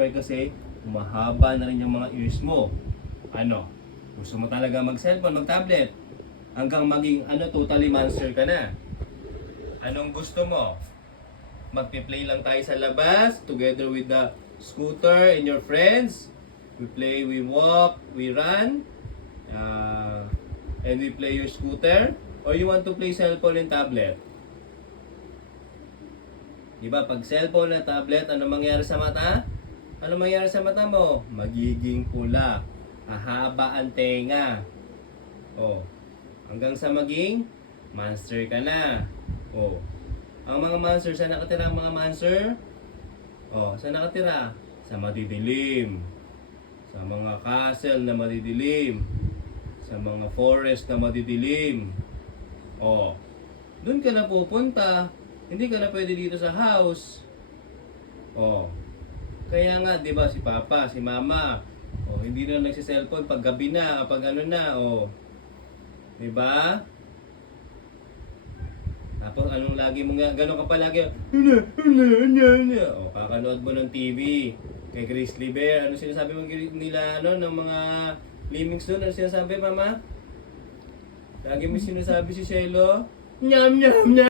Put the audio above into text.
Siyempre kasi, mahaba na rin yung mga ears mo. Ano? Gusto mo talaga mag-cellphone, mag-tablet? Hanggang maging totally monster ka na. Anong gusto mo? Magpi-play lang tayo sa labas together with the scooter and your friends. We play, we walk, we run, and we play your scooter. Or you want to play cellphone and tablet? Diba, pag cellphone at tablet, ano mangyari sa mata? Ano mangyari sa mata mo? Magiging pula. Hahaba ang tenga. Oh. Hanggang sa maging monster ka na. Oh. Ang mga monster, saan nakatira ang mga monster? Oh, saan nakatira? Sa madidilim. Sa mga castle na madidilim. Sa mga forest na madidilim. Oh. Doon ka na pupunta. Hindi ka na pwede dito sa house. Oh. Kaya nga, 'di ba, si Papa, si Mama, oh, hindi na nagsi-cellphone pag gabi na, pag oh. 'Di ba? Tapos anong lagi mo nga, gano'n ka palagi, oh, kakanood mo ng TV. Kay Grizzly Bear, ano sinasabi mo nila, ng mga limings doon, ano sinasabi, Mama? Lagi mo sinasabi si Shelo, nyam nyam nyam.